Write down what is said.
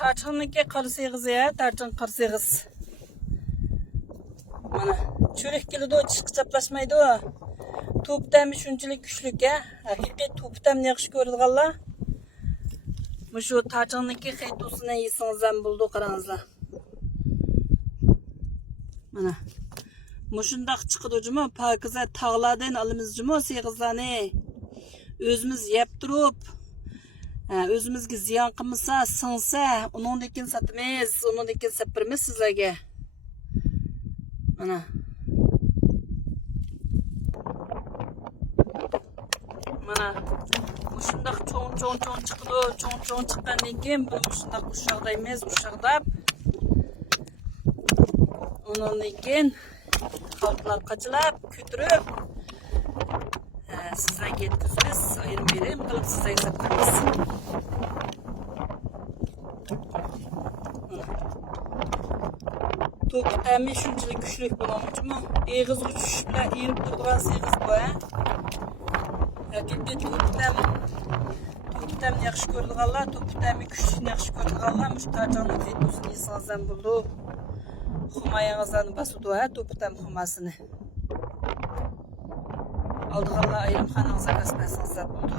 tarçınlıkka qarısıyız ya, tarçın qarısıyız. Mana çörek keladi, chiqib chaplashmaydi o. To'pdami shunchalik kuchlik ya. Haqiqiy to'pdamni yaxshi ko'radiganlar. Mushu tarçınlıkka xeytusini yesangiz ham bo'ldi, qarangizlar. Mana mushundaq chiqadi juma, pokiza tog'lardan olamiz juma sig'izlarni. O'zimiz yeb turib, o'zimizga ziyon qilmasa, sinsa, undan keyin sotamiz, undan keyin sapirmiz sizlarga. Mana. Mana mushundaq cho'ng chiqdi, cho'ng chiqqandan keyin bu mushundaq ushaqdaymiz, ushaqdab. Undan keyin xalqlar qachilab, ko'tirib sizlarga yetkazamiz, ayrim qilib sizlarga sotamiz. To'pdami shunchalik kuchli bo'lmoqchimi? Eg'iz uchish bilan erib turgan sig'iz bu, ha? Haqiqiy to'pdamni yaxshi ko'radiganlar, to'pdami kuchni yaxshi ko'radiganlar mush tarçınni xeytusini yesangiz ham bo'ldi. Xumayangizlarni bosudi, ha, to'pdam xumasini. Aldıqanlar ayrim xananızga kasmasınızlar bo'ldi.